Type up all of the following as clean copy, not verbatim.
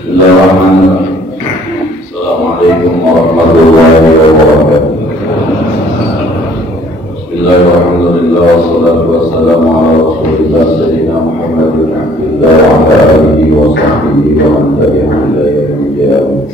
Bismillahirrahmanirrahim. Assalamualaikum warahmatullahi wabarakatuh. Bismillahirrahmanirrahim. Wassalatu wassalamu ala Rasulillah Sayyidina Muhammad bin Abdillah wa ala alihi wa sahbihi wa man tabi'ahum ila yaumil qiyamah.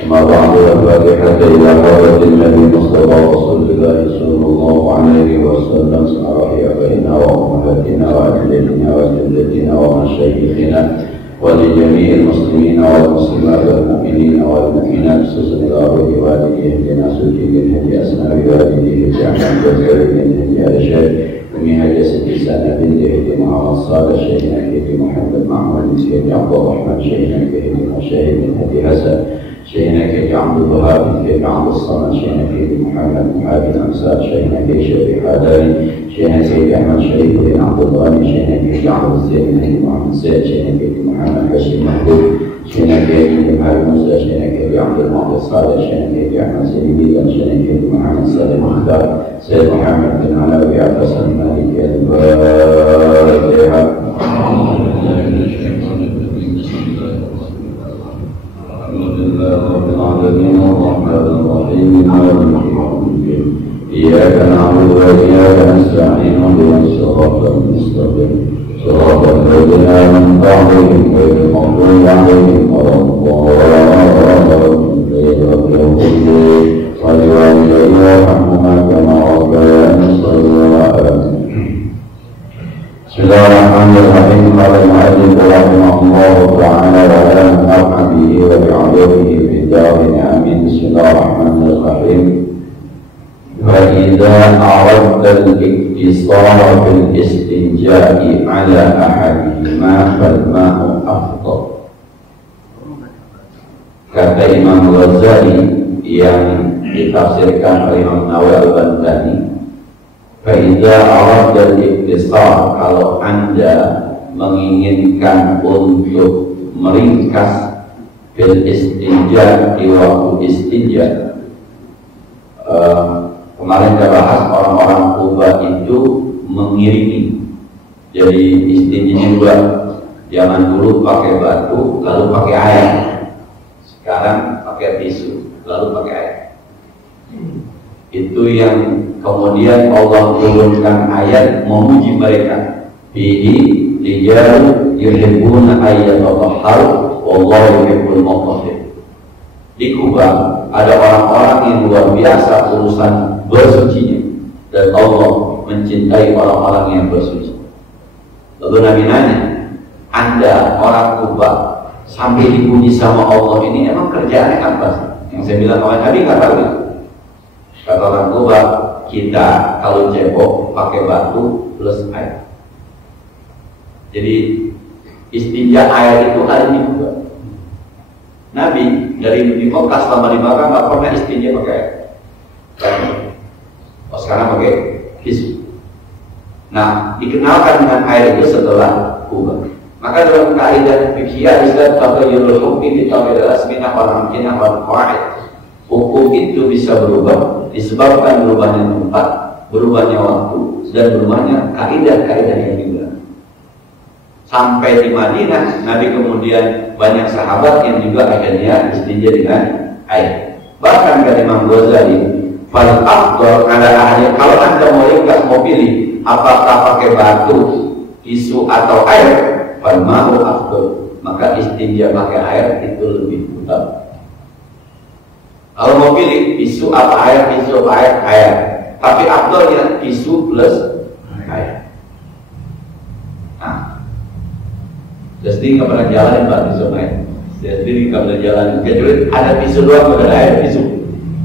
Amma ba'du, al-Fatihah ila hadratin Nabi Mustafa Rasulullah sallallahu alaihi wasallam sa'arahi abaina wa ummahatina wa ajdatina wa jaddatina wa masyayikhina ولجميع المسلمين والمسلمات والمؤمنين والمؤمنات خصوصا لأرواح والديه بناصر من هدي أسماء والديه جعفر الجزائري من هدي الشيخ ومن هدي سيدي سنة بنت هدي محمد صالح شيخنا هدي محمد معمر من سيدي عبد الرحمن شيخنا هدي مشاهد من هدي حسن شيخنا هدي عبد الوهاب من هدي عبد الصمد شيخنا هدي محمد محمد أمساد شيخنا هدي شفيع حداني شيخنا سيدي أحمد شريف بن عبد الغني شيخنا هدي عبد الزين من هدي محمد سيد شيخنا هدي محمد حسين محمود شيخنا هدي محمد موسى شيخنا هدي عبد المعطي صالح شيخنا هدي أحمد سيدي شيخنا هدي محمد سالم مختار سيد محمد بن علاوي عبد الصمد مالك الفاتحة. رب العالمين الرحمن الرحيم مالك يوم الدين إياك نعبد وإياك نستعين اهدنا الصراط المستقيم صراط الذين أنعمت عليهم غير المغضوب عليهم ولا الضالين. صل وسلم وارحمهما كما ربياني صغيرا. بسم الله الرحمن الرحيم. قال المؤلف رحمه الله تعالى ولا نفع به وبعذابه في الدارين آمين. بسم الله الرحمن الرحيم. فإذا أردت الاقتصار في الاستنجاء على أحدهما فالماء أفضل. Kata Imam Ghazali yang ditafsirkan oleh Imam Nawawi Al-Bandani, Fa'idha aradal ikhtisar, kalau Anda menginginkan untuk meringkas fil istinja, di waktu istinja. Kemarin kita bahas orang-orang Kuba itu mengiringi, jadi istinjanya dua. Zaman dulu pakai batu lalu pakai air, sekarang pakai tisu lalu pakai air. Itu yang kemudian Allah turunkan ayat memuji mereka. Fihi rijalun yuhibbuna ayyatahharu wallahu yuhibbul mutahhirin. Di Kuba ada orang-orang yang luar biasa urusan bersucinya, dan Allah mencintai orang-orang yang bersuci. Lalu Nabi nanya, Anda orang Kuba sampai dipuji sama Allah ini emang kerjaannya apa sih? Yang saya bilang oleh Nabi nggak tahu. Kata orang Kuba, kita kalau cebok pakai batu plus air. Jadi istinja air itu ada di Kuba. Nabi dari Mekah selama di Mekah nggak pernah istinja pakai air. Oh, sekarang pakai tisu. Nah, dikenalkan dengan air itu setelah Kuba. Maka dalam kaidah fikih Islam taghayyurul hukmi bitaghayyuril asminah wal amkinah wal qawaid. Hukum itu bisa berubah disebabkan berubahnya tempat, berubahnya waktu, dan berubahnya kaidah-kaidah yang dibuat. Sampai di Madinah, Nabi kemudian banyak sahabat yang juga akhirnya istinja dengan air. Bahkan kata Imam Ghazali, fal afdal ala ahli, kalau Anda mau ringkas, mau pilih apakah pakai batu, tisu atau air, fal ma'u afdal, maka istinja pakai air itu lebih utama. Kalau mau pilih tisu apa air, tisu apa air, air. Tapi afdalnya tisu plus air. Nah, saya sendiri nggak pernah jalanin Pak tisu air. Saya sendiri nggak pernah jalanin. Kecuali ada tisu doang, ada air tisu.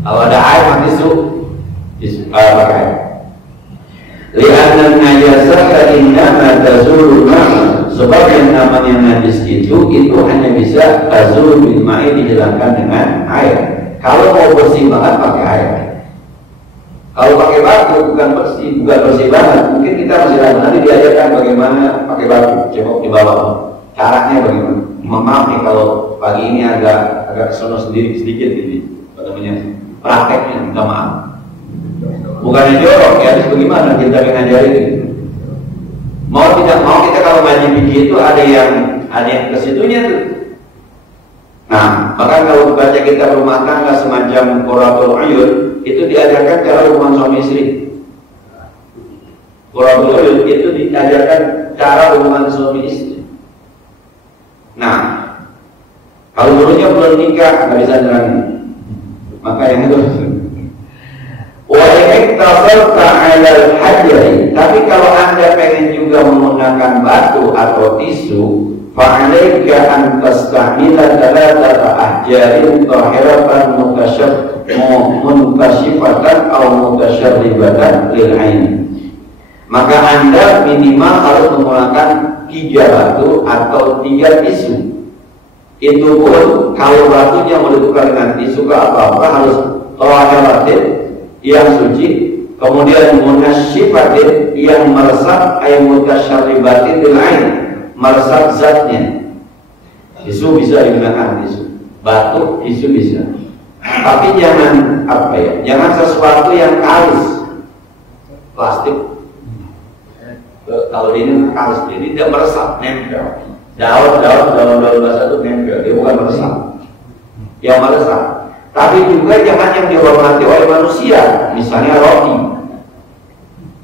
Kalau ada air mah tisu pakai air. Li'anna najasata innama tazulu ma', sebab yang namanya najis itu hanya bisa tazulu bil ma'i, dihilangkan dengan air. Kalau mau bersih banget pakai air. Kalau pakai batu bukan bersih banget. Mungkin kita masih lama, nanti diajarkan bagaimana pakai batu, cebok di bawah. Caranya bagaimana? Maaf nih kalau pagi ini agak sono sedikit ini, namanya prakteknya, minta maaf. Bukannya jorok ya, harus bagaimana kita ngajarin ini. Mau tidak mau kita kalau ngaji fikih itu ada yang ke situnya tuh. Bahkan kalau baca kitab rumah tangga semacam Qurratul Uyun, itu diajarkan cara hubungan suami istri. Qurratul Uyun itu diajarkan cara hubungan suami istri. Nah, kalau dulunya belum nikah nggak bisa nerangin. Maka yang itu. Wa'in tafarta 'alal hajri, tapi kalau Anda pengen juga menggunakan batu atau tisu, fa'alaika an tastamila thalathata ahjarin tahiratan munkashifatan atau mutasyarribatan lil 'ain. Maka Anda minimal harus menggunakan 3 batu atau 3 tisu. Itu pun kalau batunya mau ditukar dengan tisu ke apa-apa harus tahiratin yang suci, kemudian munasyifatin yang meresap, ay mutasyarribatin lil 'ain, meresap zatnya. Tisu bisa digunakan tisu, batu tisu bisa. Tapi jangan jangan sesuatu yang kalis, plastik. Kalau ini kalis, jadi tidak meresap, nempel. Daun basah itu nempel, dia bukan meresap. Yang meresap. Tapi juga jangan yang dihormati oleh manusia, misalnya roti.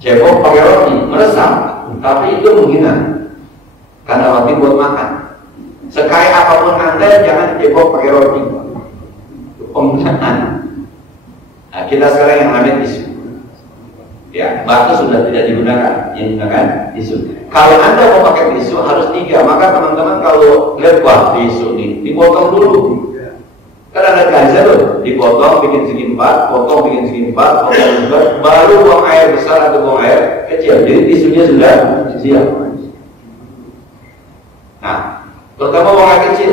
Cebok pakai roti, meresap, tapi itu menghina. Karena roti buat makan. Sekaya apapun Anda, jangan cebok pakai roti. Penghinaan. Nah, kita sekarang yang namanya tisu. Ya, batu sudah tidak digunakan, yang digunakan tisu. Kalau Anda mau pakai tisu harus 3, maka teman-teman kalau lihat wah tisu nih, dipotong dulu. Kan ada gaza tuh, dipotong bikin segi 4, potong bikin segi 4, potong juga, baru buang air besar atau buang air kecil. Jadi tisunya sudah siap. Nah, terutama buang air kecil.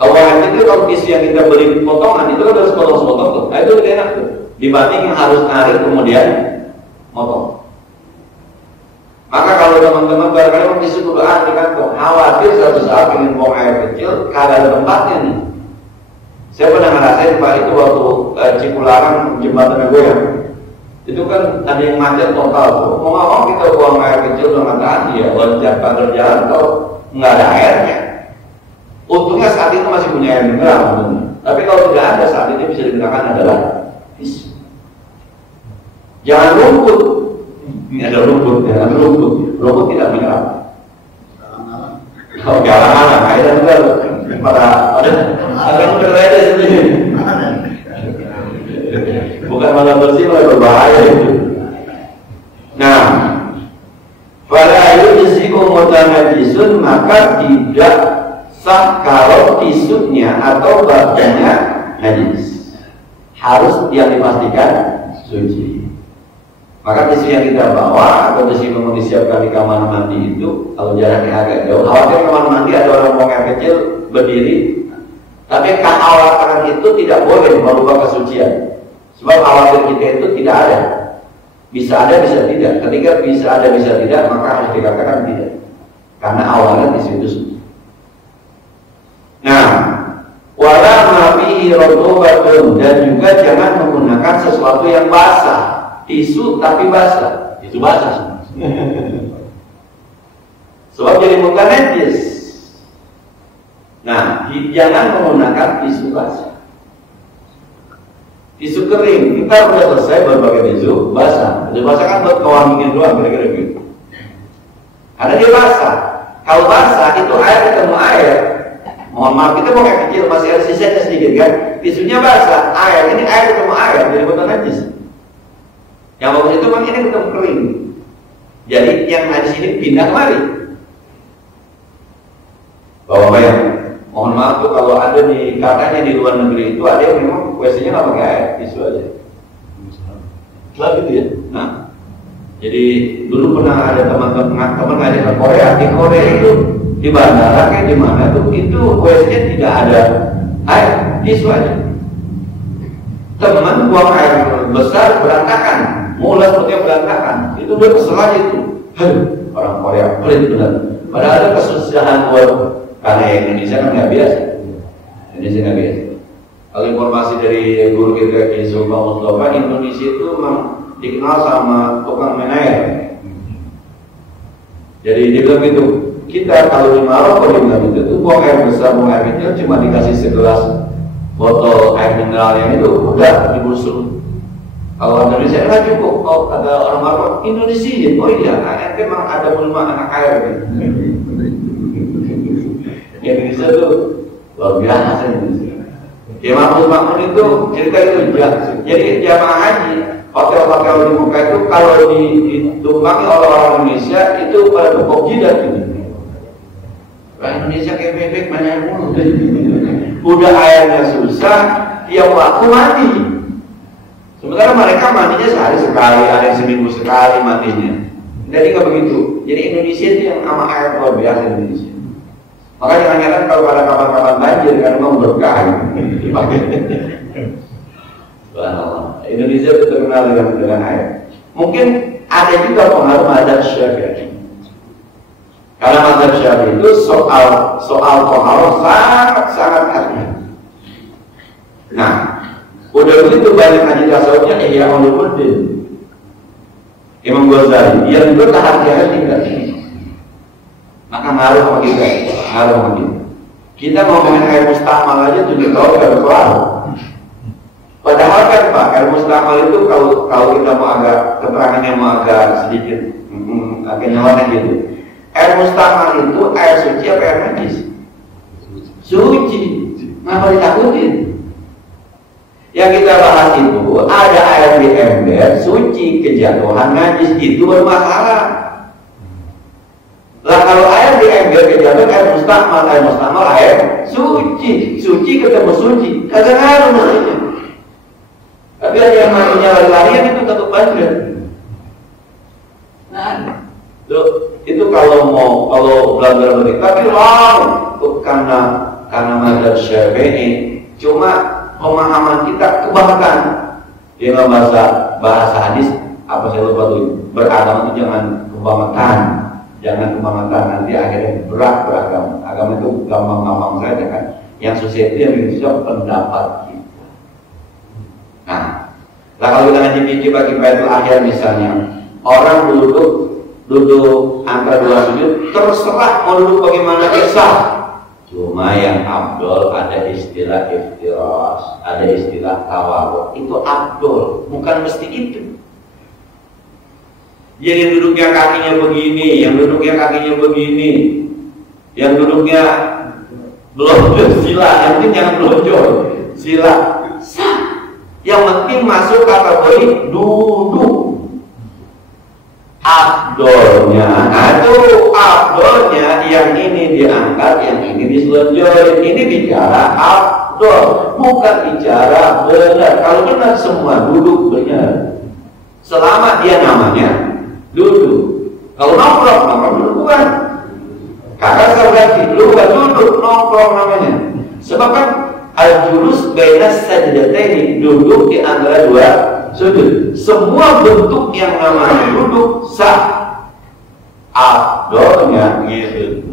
Kalau buang air kecil, kalau tisu yang kita beli potongan itu kan harus potong-potong tuh. Nah itu lebih enak tuh. Dibanding yang harus narik kemudian motong. Maka kalau teman-teman barangkali mau tisu Quran di kantong, khawatir suatu saat ingin buang air kecil, kagak ada tempatnya nih. Saya pernah ngerasain Pak itu waktu Cipularang jembatan goyang. Itu kan ada yang macet total tuh. Mau nggak mau kita buang air kecil dengan tadi ya, loncat pagar jalan kalau nggak ada airnya. Untungnya saat itu masih punya air mineral, tapi kalau tidak ada saat itu bisa digunakan adalah tisu. Jangan rumput. Ini ada rumput, jangan rumput. Rumput tidak menyerap. Kalau galang-galang, airnya juga pada ada berbeda sendiri. Bukan malah bersih, malah berbahaya itu. Nah, pada yujzi'u mutanajisun, maka tidak sah kalau tisunya atau batunya najis. Harus yang dipastikan suci. Maka tisu yang kita bawa atau tisu yang mau disiapkan di kamar mandi itu, kalau jaraknya agak jauh, khawatir kamar mandi ada orang buang air kecil berdiri. Tapi kekhawatiran itu tidak boleh merubah kesucian. Sebab khawatir kita itu tidak ada. Bisa ada, bisa tidak. Ketika bisa ada, bisa tidak, maka harus dikatakan tidak. Karena awalnya tisu itu suci. Nah, wala mafihi rotobatun, dan juga jangan menggunakan sesuatu yang basah. Tisu tapi basah, itu basah. Sebab jadi muka najis. Nah, jangan menggunakan tisu basah. Tisu kering, kita sudah selesai baru pakai tisu basah. Tisu basah kan buat ngawangin doang, kira-kira gitu. Karena dia basah. Kalau basah itu air ketemu air. Mohon maaf, kita mau kayak kecil masih ada sisanya sedikit kan. Tisunya basah, air ini air ketemu air, jadi bukan najis. Yang bagus itu memang ini ketemu kering. Jadi yang najis ini pindah kemari. Bapak bayang, mohon maaf tuh kalau ada di katanya di luar negeri itu ada yang memang WC-nya nggak pakai air, tisu aja. Lah gitu ya. Nah, jadi dulu pernah ada teman-teman ngajak ke Korea. Di Korea itu di bandara kayak di mana tuh itu WC-nya tidak ada air, tisu aja. Teman buang air besar berantakan. Mulai seperti berantakan, itu udah kesel aja itu. Orang Korea pelit benar. Padahal ada kesusahan buat karena Indonesia kan nggak biasa. Indonesia nggak biasa. Kalau informasi dari guru kita di Sultan Mustafa, Indonesia itu memang dikenal sama tukang main air. Jadi dia bilang gitu. Kita kalau di Maroko dia bilang itu buang air besar, buang air kecil cuma dikasih segelas botol air mineral yang itu udah digusur. Kalau Indonesia nggak cukup. Oh, ada orang Maroko Indonesia. Oh iya, ente memang ada 5 anak air gitu. Indonesia tuh luar biasa Indonesia. Ya makmur itu cerita itu jadi jamaah haji hotel-hotel di Mekah itu kalau ditumpangi oleh orang Indonesia itu pada pokok jidat gitu. Orang Indonesia kayak bebek banyak mulu. Udah airnya susah, tiap waktu mati. Sementara mereka mandinya sehari sekali, ada yang seminggu sekali mandinya. Jadi nggak begitu. Jadi Indonesia itu yang sama air luar biasa Indonesia. Makanya jangan-jangan kalau pada kapan-kapan banjir kan memang berkah. Indonesia itu terkenal dengan air. Mungkin ada juga pengaruh mazhab Syafi'i. Karena mazhab Syafi'i itu soal toharoh sangat hati. Nah, udah begitu banyak haji tasawufnya Ihya Ulumuddin, Imam Ghazali, yang juga hati-hati tinggal sini. Maka ngaruh sama kita, ngaruh sama kita. Kita ngomongin air mustakmal aja 7 tahun gak kelar. Padahal kan Pak, air mustakmal itu kalau kita mau agak keterangannya mau agak sedikit agak nyawakan gitu. Air mustakmal itu air suci apa air najis? Suci. Ngapa ditakutin? Yang kita bahas itu ada air di ember suci, kejatuhan najis, itu bermasalah. Lah kalau air di ember kejatuhan air mustakmal air suci ketemu suci, kagak ngaruh namanya. Tapi ada yang mandinya lari-larian itu tetap banjir. Nah, itu kalau belajar begitu, tapi karena mazhab Syafi'i cuma pemahaman kita kebangetan. Dia nggak bahasa hadis apa saya lupa tuh. Beragama itu jangan kebangetan nanti akhirnya berat beragama. Agama itu gampang-gampang saja kan. Yang society yang bisa pendapat kita. Nah, kalau kita ngaji fikih bagi Baitul Akhir misalnya, orang duduk antara 2 sujud terserah mau duduk bagaimana kisah. Cuma yang abdul ada istilah iftiras, ada istilah tawarruk. Itu abdul, bukan mesti itu. Jadi yang duduknya kakinya begini, yang duduknya kakinya begini, yang duduknya belonjol sila, yang penting jangan belonjol sila. Yang penting masuk kategori duduk. Abdolnya, abdolnya yang ini diangkat, yang ini diselonjorin. Ini bicara abdol, bukan bicara benar. Kalau benar semua duduk benar. Selama dia namanya duduk. Kalau nongkrong duduk bukan. Kakak saya berarti lu bukan duduk, nongkrong namanya. Sebab kan al-julus baina sajdataini, duduk di antara 2 sujud. Semua bentuk yang namanya duduk sah. Abdolnya gitu.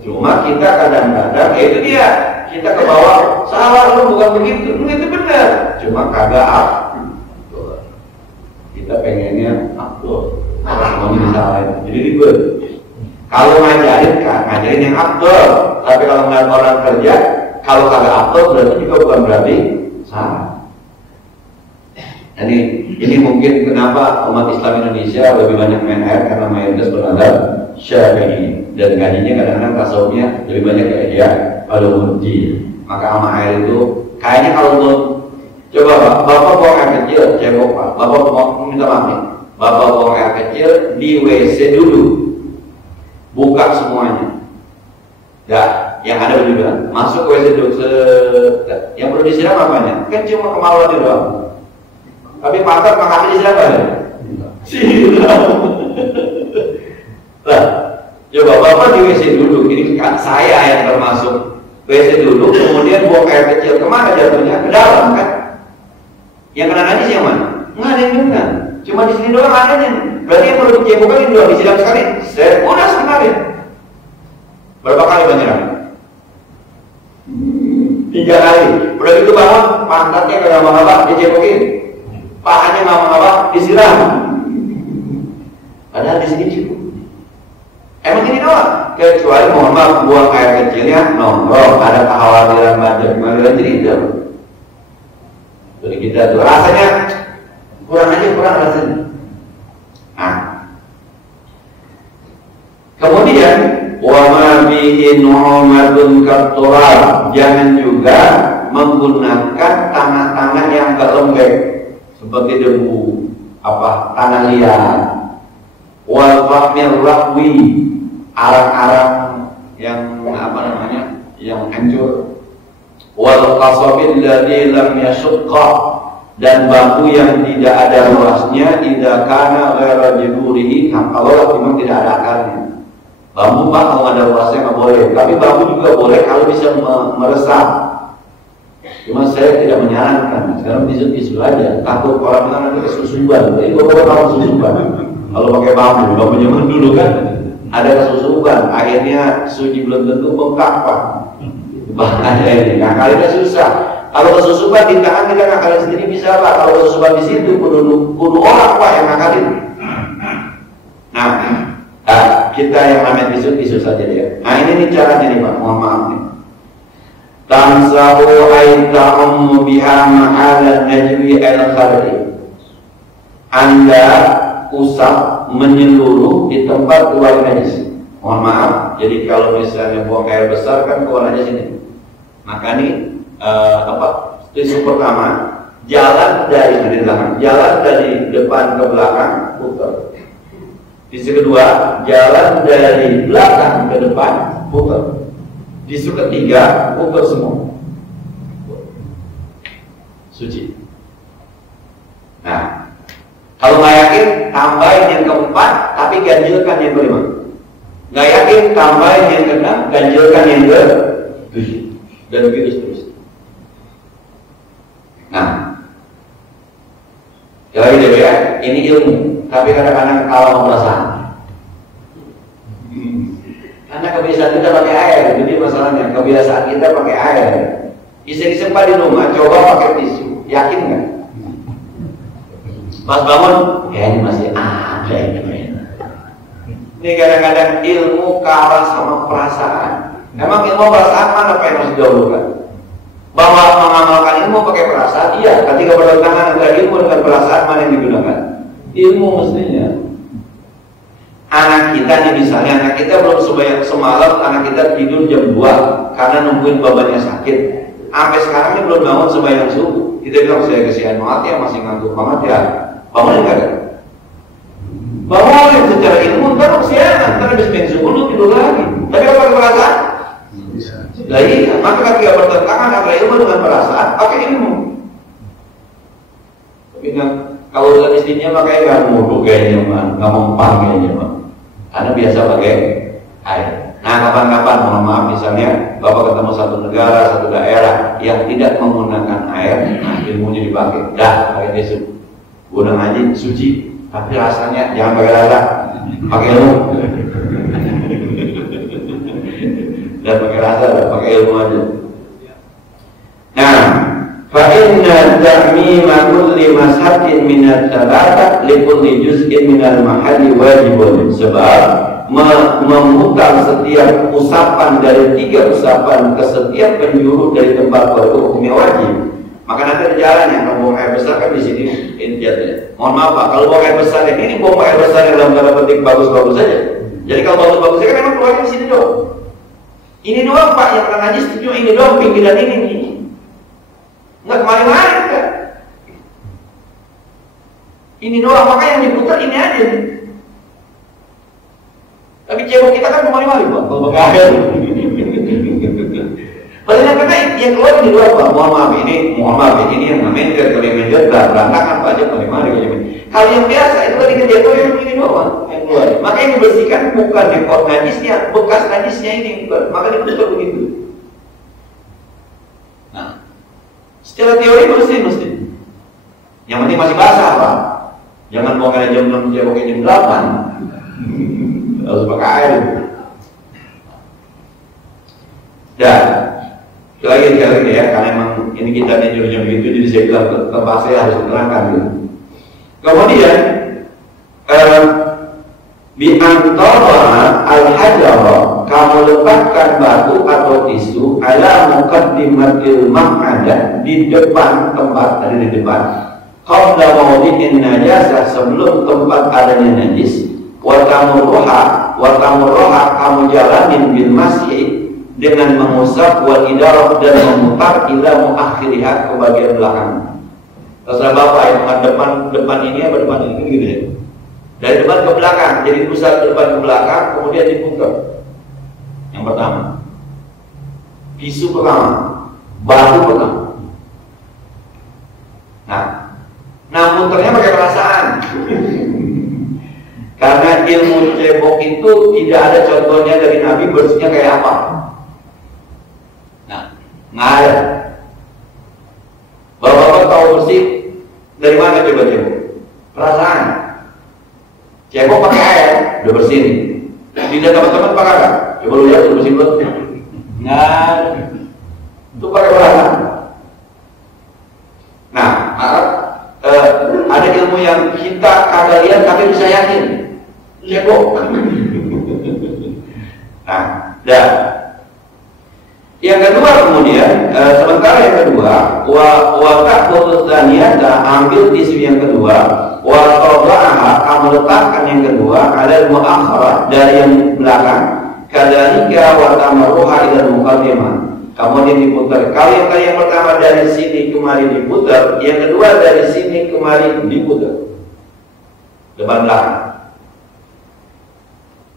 Cuma kita kadang-kadang itu dia, kita ke bawah, salah lu bukan begitu, itu benar. Cuma kagak abdol. Kita pengennya abdol. Orang semuanya disalahin. Jadi ribet. Kalau ngajarin yang abdol. Tapi kalau ngeliat orang kerja, kalau kagak abdol berarti juga bukan berarti salah. Ini mungkin kenapa umat Islam Indonesia lebih banyak main air karena mayoritas bermadzhab Syafi'i dan gajinya kadang-kadang tasawufnya lebih banyak ke Ihya Ulumuddin. Maka sama air itu kayaknya kalau coba Bapak buang air kecil, cebok Pak. Bapak mau minta maaf nih. Bapak buang air kecil di WC dulu, buka semuanya. Ya, yang ada berdua masuk ke WC dulu. Yang perlu disiram apanya? Kan cuma kemaluan dia doang. Tapi pantat makanya disiram apa ya? Siram. Nah, coba Bapak di WC dulu. Ini kan saya yang termasuk WC dulu, kemudian buang air kecil. Kemana jatuhnya? Ke dalam kan? Yang kena najis yang mana? Nggak ada yang kena. Cuma di sini doang adanya. Berarti yang perlu dicebokan ini doang, disiram sekali. Udah sekali. Berapa kali banyak? 3 kali. Udah gitu bangun, pantatnya kayak apa-apa dicebokin. Pahanya nggak apa-apa disiram. Padahal di sini cukup. Emang ini doang. kecuali mohon maaf buang air kecilnya nongkrong, ada kekhawatiran baca gimana cerita. Jadi kita tuh rasanya kurang rasanya. Nah, kemudian wa ma bihi nu'matun katurab, jangan juga menggunakan tanah-tanah yang berlembek seperti debu, tanah liat, wal fahmir rahwi, arang-arang yang yang hancur, wal qasabil ladzi lam yashqa, dan bambu yang tidak ada luasnya, idza kana ghaira judurihi, kalau memang tidak ada akarnya. Bambu Pak kalau ada luasnya nggak boleh, tapi bambu juga boleh kalau bisa meresap. Cuma saya tidak menyarankan, sekarang bisu-bisu aja, takut orang bilang nanti kesusuban. Jadi bapak tahu kesusuban. Kalau pakai bambu zaman dulu kan ada kesusuban, akhirnya suci belum tentu bengkak Pak. Bahaya ini, ngakalinnya susah. Kalau kesusuban di tangan kita ngakalin sendiri bisa Pak. Kalau kesusuban di situ kudu orang Pak yang ngakalin. Nah, kita yang namanya bisu saja dia. Nah ini nih caranya nih Pak, mohon maaf nih. Tamsahu aita'um biha ma'ala najwi al-kharri. Anda usap menyeluruh di tempat keluar najis. Mohon maaf, jadi kalau misalnya buang air besar kan keluar najis ini. Maka ini tisu pertama, jalan dari depan ke belakang putar. Tisu kedua, jalan dari belakang ke depan putar. Tisu ketiga, putar semua. Suci. Nah, kalau nggak yakin, tambahin yang keempat, tapi ganjilkan yang kelima. Nggak yakin, tambahin yang keenam, ganjilkan yang ketujuh, dan begitu seterusnya. Nah, ini ilmu, tapi kadang-kadang kalah perasaan. Karena kebiasaan kita pakai air, jadi masalahnya kebiasaan kita pakai air. Bisa disempat di rumah, coba pakai tisu, yakin nggak? Pas bangun, ya ini masih ada ini. Ini kadang-kadang ilmu kalah sama perasaan. Emang ilmu perasaan mana yang harus didahulukan? Bahwa mengamalkan ilmu pakai perasaan, iya. Ketika bertentangan antara ilmu dengan perasaan, mana yang digunakan? Ilmu mestinya. Anak kita nih misalnya, anak kita belum semalam, anak kita tidur jam 2 karena nungguin babanya sakit. Sampai sekarang ini belum bangun sembahyang subuh. Kita bilang saya kesian banget ya, masih ngantuk banget ya. Bangunin kagak? Bangunin secara ilmu, ntar kesianan, ntar habis main subuh lu tidur lagi. Tapi kalau pakai perasaan? Nah iya, maka ketika bertentangan antara ilmu dengan perasaan, pakai ilmu. Tapi kalau udah istrinya pakai nggak mudu kayaknya mah, nggak mempan kayaknya mah. Karena biasa pakai air. Nah kapan-kapan, mohon maaf misalnya Bapak ketemu satu negara, satu daerah yang tidak menggunakan air, nah ilmunya dipakai. Dah pakai tisu, udah ngaji suci, tapi rasanya jangan pakai rasa, pakai ilmu. Dan pakai rasa, pakai ilmu aja. Nah, fa inna ta'mima kulli mashatin min at-thalatha li kulli juz'in min al-mahalli wajibun. Sebab memutar setiap usapan dari 3 usapan ke setiap penjuru dari tempat itu hukumnya wajib. Maka nanti ada jalannya. Kalau buang air besar kan di sini intinya. Mohon maaf Pak, kalau buang air besar ini buang air besar yang dalam tanda petik bagus-bagus saja. Jadi kalau bagus-bagusnya kan memang keluarnya di sini doang. Ini doang Pak yang pernah najis, ini doang pinggiran ini nih. Nggak kemari-mari kan? Ini doang, maka yang diputar ini aja nih. Tapi cebok kita kan kemari-mari Pak, kalau pakai air. Padahal karena yang keluar ini doang Pak, mohon maaf ini yang manajer, kalau yang manajer berantakan Pak aja kemari-mari. Kalau yang biasa itu tadi kejadian yang ini doang yang keluar. Maka yang dibersihkan bukan dekor najisnya, bekas najisnya ini bukan. Maka diputar begitu. Nah, secara teori bersih mesti. Yang penting masih basah Pak. Jangan buang air jam 6, jam 8. Harus pakai air. Dan lagi ya, karena emang ini kita jujur begitu, jadi saya bilang terpaksa harus diterangkan. Gitu. Kemudian Bi antara al-hajara, kamu letakkan batu atau tisu ala muqaddimatil maq'adah, di depan tempat, tadi di depan, qabla mawdi'in najasah, sebelum tempat adanya najis, wa tamurruha kamu jalanin bil masih, dengan mengusap, wal idarah, dan memutar, ila muakhiriha, ke bagian belakang. Terserah bapak yang depan ini apa depan ini gitu ya. Dari depan ke belakang, jadi pusat depan ke belakang, kemudian diputar. Yang pertama, tisu pertama, batu pertama. Nah muternya pakai perasaan. Karena ilmu cebok itu tidak ada contohnya dari Nabi bersihnya kayak apa. Nah, nggak ada. Bapak-bapak tahu bersih dari mana coba cebok? Perasaan. Cebok pakai air, udah bersih nih. Tidak teman-teman pakai apa? Coba lu lihat, udah bersih belum? Nggak, itu pakai perasaan. Nah, ada ilmu yang kita kagak lihat tapi bisa yakin. Cebok. Nah, dah. Yang kedua kemudian, sementara yang kedua, wa ta'khudhu tsaniyata, ambil tisu yang kedua, wa tada'aha, kamu letakkan yang kedua, ala al-mu'akhkharah, dari yang belakang, kadzalika wa tamruha ila al-muqaddimah, kemudian diputar. Kalau yang tadi yang pertama dari sini kemari diputar, yang kedua dari sini kemari diputar, depan belakang.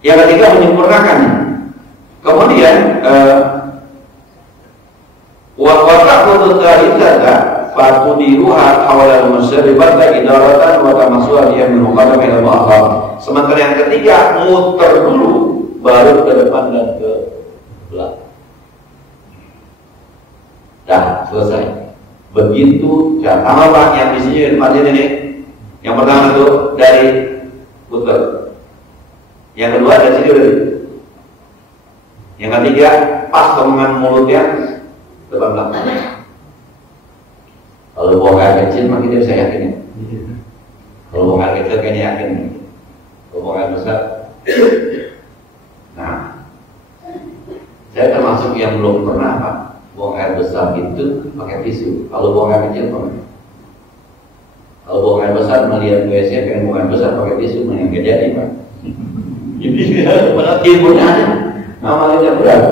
Yang ketiga menyempurnakan. Kemudian wa ta'khudhu thalithata fatudiruha hawla al-musyribata idaratan wa tamassuha dia min muqaddam ila al-akhar. Sementara yang ketiga muter dulu baru ke depan dan ke belakang. Dah selesai. Begitu cara apa yang di sini depan ini nih. Yang pertama itu dari puter. Yang kedua dari sini udah. Yang ketiga pas dengan mulutnya depan belakang. Kalau buang air kecil mah kita bisa yakin ya. Kalau buang air kecil kayaknya yakin. Kalau buang air besar, nah, saya termasuk yang belum pernah Pak buang air besar itu pakai tisu. Kalau buang air kecil pernah. Kalau buang air besar melihat WC pengen buang air besar pakai tisu, yang nggak jadi Pak. Jadi pada ilmunya ada, amalnya berat.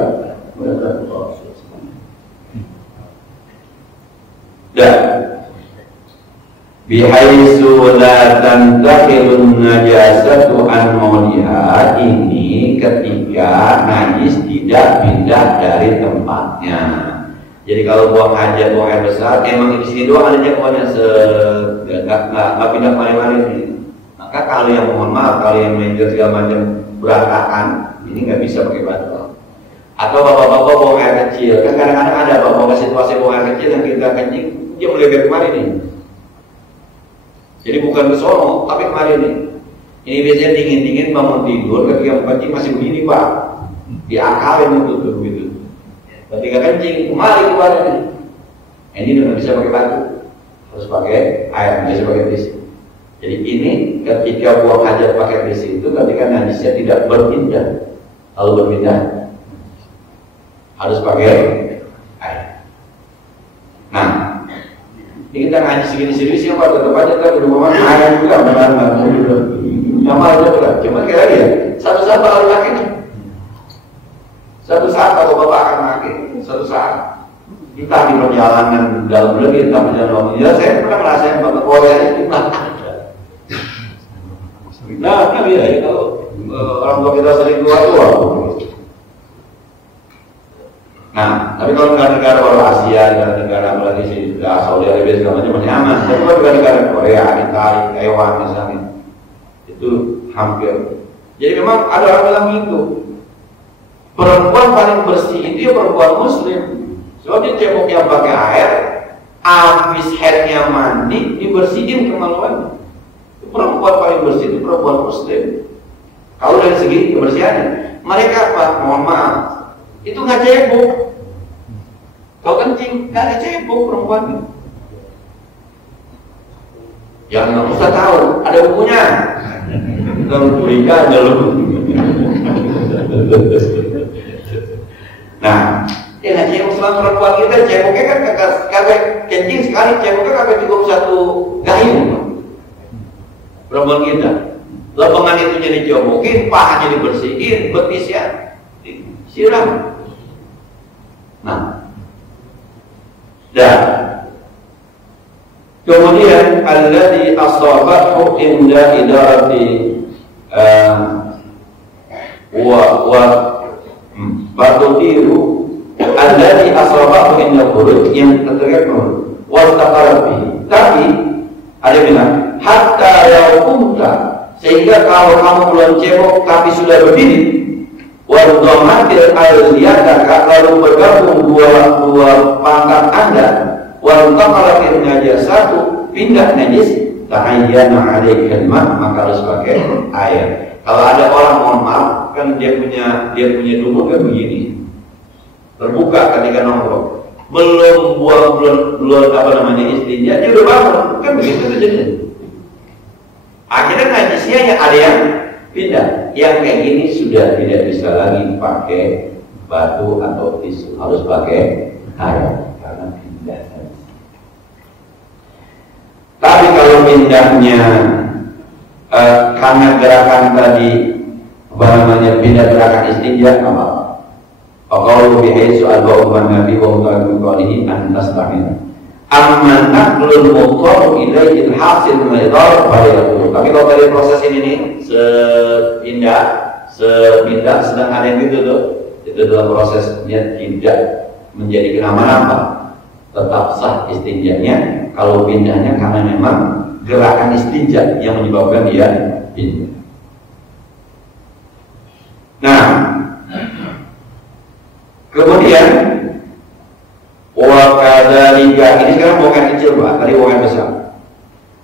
Dan bihaitsu la tantakhilun najasatu an mawdiha, ini ketika najis tidak pindah dari tempatnya. Jadi kalau buang hajat, buang air besar, emang di sini doang adanya buangnya nggak pindah kemana-mana ini. Maka kalau yang mohon maaf, kalau yang menjel segala macam berantakan, ini nggak bisa pakai batu. Atau bapak-bapak buang air kecil, kan kadang-kadang ada bapak-bapak situasi buang air kecil yang kita kencing dia melebar kemari nih. Jadi bukan ke sono, tapi kemari nih. Ini biasanya dingin-dingin bangun tidur, ketika kencing masih begini Pak, diakalin itu tuh gitu. Ketika kencing kemari nih. Ini udah bisa pakai batu, harus pakai air, bisa pakai tisu. Jadi ini ketika buang hajat pakai tisu itu ketika najisnya tidak berpindah. Kalau berpindah harus pakai air. Nah, ini kita ngaji segini-segini siapa tetap aja kita di rumah air juga benar-benar sama aja berat. Cuma kayak lagi ya, satu saat bakal pakai. Satu saat kalau bapak akan pakai, satu saat kita di perjalanan dalam negeri, kita perjalanan ya saya pernah ngerasain bapak Korea itu ada. Nah, kan ya kalau orang tua kita sering tua. Nah, tapi kalau negara-negara Asia, negara-negara apalagi sih, Saudi Arabia segala macam masih aman. Tapi kalau negara-negara Korea, Italia, Taiwan misalnya, itu hampir. Jadi memang ada orang bilang gitu. Perempuan paling bersih itu ya perempuan Muslim. Soalnya cebok yang pakai air, habis headnya mandi, dibersihin kemaluannya. Perempuan paling bersih itu perempuan Muslim. Kalau dari segi kebersihannya, mereka apa? Mohon maaf. Itu nggak cebok. Kalau kencing nggak ada cebok perempuan. Yang Ustaz tahu, ada bukunya. Kalau curiga aja lu. Nah, ya ngaji Muslim perempuan kita ceboknya kan kagak kencing sekali, ceboknya kagak cukup satu gayung. Perempuan kita, lepengan itu jadi cobokin, pahanya dibersihin, betisnya disiram. Nah, dan kemudian alladzi asabathu inda idarati batutiru alladzi asabathu inda khuruj yang terkait wastaqarabi. Tapi ada bilang hatta yaukumta, sehingga kalau kamu belum cebok tapi sudah berdiri, wadhamatil al-yadaka, lalu bergabung dua pangkat Anda, wantaqalatil najasatu, pindah najis, ta'ayyana alaikal ma, maka harus pakai air. Kalau ada orang, mohon maaf, kan dia punya dulu kan begini, terbuka ketika nongkrong, belum apa namanya istinja, dia udah bangun, kan begitu terjadi. Akhirnya najisnya yang ada yang pindah, yang kayak gini sudah tidak bisa lagi pakai batu atau tisu, harus pakai air karena pindah najis. Tapi kalau pindahnya karena gerakan tadi apa namanya pindah gerakan istinja, apa? Kalau bihi soal bahwa Nabi Muhammad antastamina. Amma naqlul muqtar ilaihi hasil maidar fayaqul. Tapi kalau dari proses ini nih sepindah sedang ada yang gitu tuh, itu dalam prosesnya tidak menjadi kenapa-napa, tetap sah istinjanya. Kalau pindahnya karena memang gerakan istinja yang menyebabkan dia pindah. Nah, kemudian wa kadzalika, ini sekarang bukan kecil Pak, tadi bukan besar.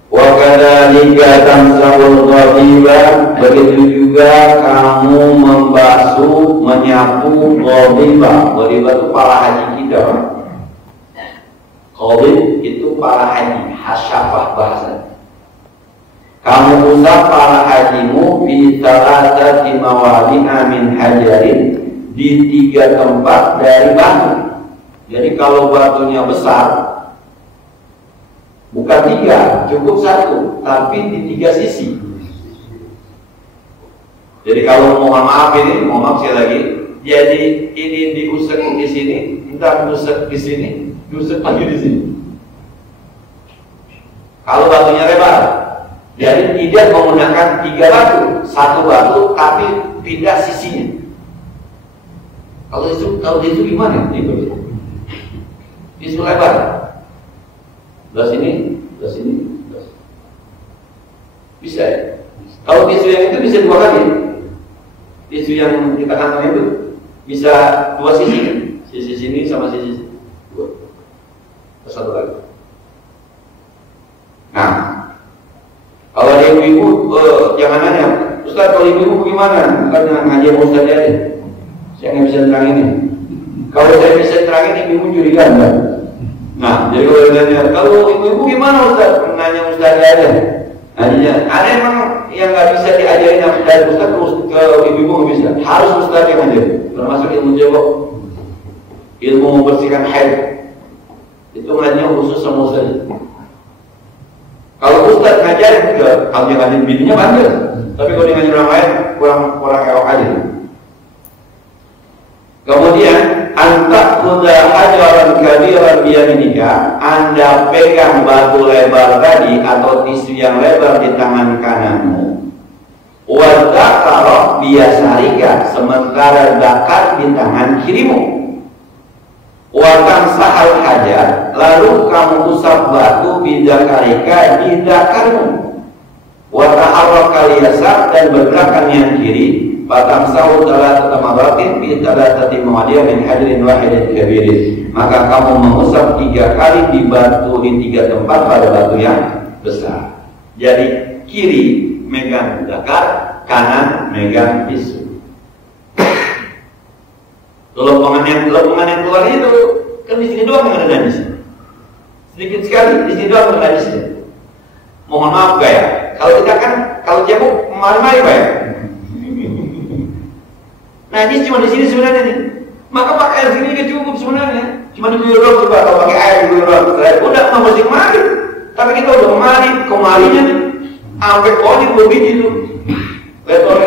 Wa kadzalika tamsahul ghadiba, begitu juga kamu membasuh, menyapu ghadiba. Ghadiba itu para haji kita. Ghadib itu para haji, hasyafah bahasa. Kamu usap para hajimu fi thalathati mawadi'a min hajarin, di 3 tempat dari batu. Jadi kalau batunya besar, bukan 3, cukup 1, tapi di 3 sisi. Jadi kalau mohon maaf sekali lagi, jadi ini diusek di sini, entar diusek di sini, diusek lagi di sini. Kalau batunya lebar, jadi tidak menggunakan 3 batu, 1 batu, tapi pindah sisinya. Kalau itu gimana? Tisu lebar, belah sini, bisa ya? Kalau tisu yang itu bisa 2 kali. Tisu yang kita kantong itu bisa 2 sisi kan? Sisi sini sama sisi 2. Satu lagi. Nah, kalau ada ibu-ibu, jangan nanya, Ustaz kalau ibu-ibu gimana? Bukan ngaji Ustaz aja. Saya nggak bisa terangin ini. Kalau saya bisa terangin, ibu-ibu curiga enggak? Nah, jadi kalau ditanya, kalau ibu-ibu gimana Ustaz? Nanya Ustaz aja. Ada emang yang nggak bisa diajarin dari Ustaz ke ibu-ibu nggak bisa. Harus Ustaz yang ngajarin. Termasuk ilmu jawab, ilmu membersihkan haid. Itu ngajinya khusus sama Ustaz. Kalau Ustaz ngajarin ke kalau yang ngajarin bininya bandel. Tapi kalau dia ngajarin orang lain kurang elok aja. Kemudian antak kuda hajaran kabiran biyaminika, Anda pegang batu lebar tadi atau tisu yang lebar di tangan kananmu. Wadakaro biyasarika, sementara dakar di tangan kirimu. Watang sahal hajar, lalu kamu usap batu bidakarika di dakarmu. Wataharok kaliyasar, dan bergerakan yang kiri. Batang sahul adalah tetamaratin bi talatati mawadiyah min hajrin wahidin kabirin. Maka kamu mengusap 3 kali di 3 tempat pada batu yang besar. Jadi kiri megang dakar, kanan megang tisu. Lepongan yang keluar itu kan di sini doang yang ada najis. Sedikit sekali di sini doang ada najisnya. Mohon maaf Pak ya. Kalau tidak kan, kalau cebok mari-mari Pak ya. Nah ini cuma di sini sebenarnya nih. Maka pakai air sini juga cukup sebenarnya. Cuma diguyur doang juga. Kalau pakai air diguyur doang, udah nggak mesti kemari. Tapi kita udah kemarinya nih. Sampai pohonnya 2 biji tuh. Letore.